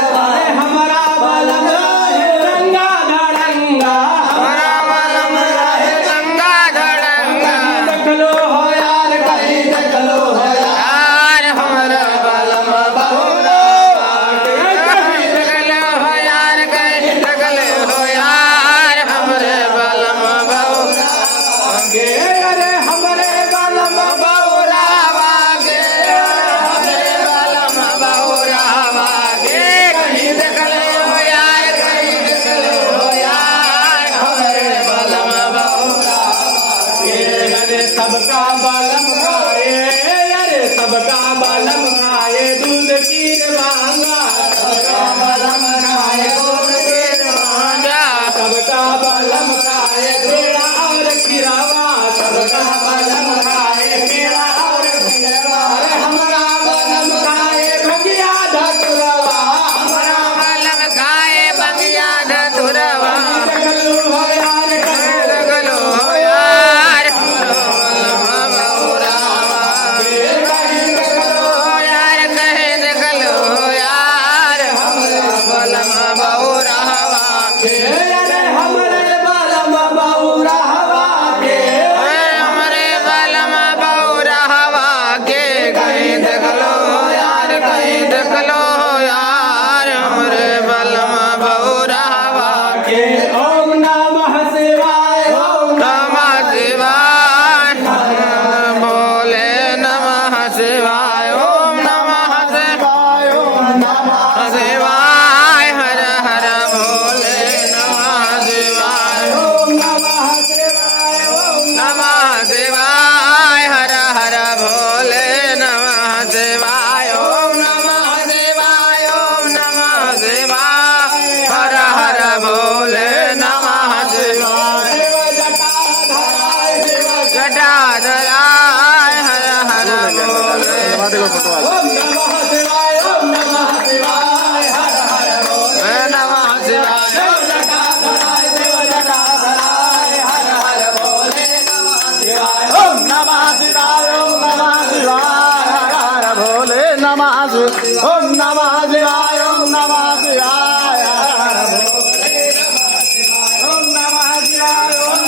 हमारा बलम रहे रंगा धड़ंगा हमारा बलम रहे रंगा धड़ंगा देख लो हो यार कहीं देख लो हो यार हमारा बलम बहुरा कहीं देख लो हो यार कहीं देख लो हो यार हमारे बलम बहुरा गे अरे हमारे बलम बहुरा वागे हमारे बलम बहुरा वागे कहीं देख लो हो यार कहीं देख लो हो यार हमारे बलम बहुरा अरे सबका बलम खाए अरे सबका बलम खाए दूध की मांगा सबका बलम खाए दूध की वांगा सबका बलम खाए पेड़ा और खिरावा सबका बलम खाए पेड़ा और खिरावा अरे हमारा बलम खाए भगिया धतुरवा हमारा बलम खाए बंगिया धतुरवा जगलू हो यार कहीं लगलो हो यार हमारा बलम बहुरा वागे कहीं हो यार कहीं देखलो हो यार हमारा बलम बहुरा वागे अरे हमारे बलम बहुरा हवा के हमारे बलम बहुरा वागे कहीं देखलो हो यार कहीं देखलो हो यार हमारे बलम बहुरा वागे ओम नमः शिवाय ओम नमः शिवाय बोले नमः शिवाय ओम नमः शिवाय ओम नमः शिवाय हर हर बोले नमः शिवाय ओम नमः शिवाय ओम नमः शिवाय हर हर भोले नमः शिवाय ओम नमः शिवाय ओम नमः शिवाय हर हर भोले नमः शिवाय शिव जटाधराय शिव जटाधराय हर हर भोले ओम नमः शिवाय ओम नमः शिवाय हर हर बोले नमः शिवाय शिव जटाधराय शिव जटाधराय हर हर बोले नमः शिवाय ओम नमः शिवाय ओम नमः शिवाय हर हर भोले नमः शिवाय ओम नमः शिवाय ओम नमः शिवाय हर हर भोले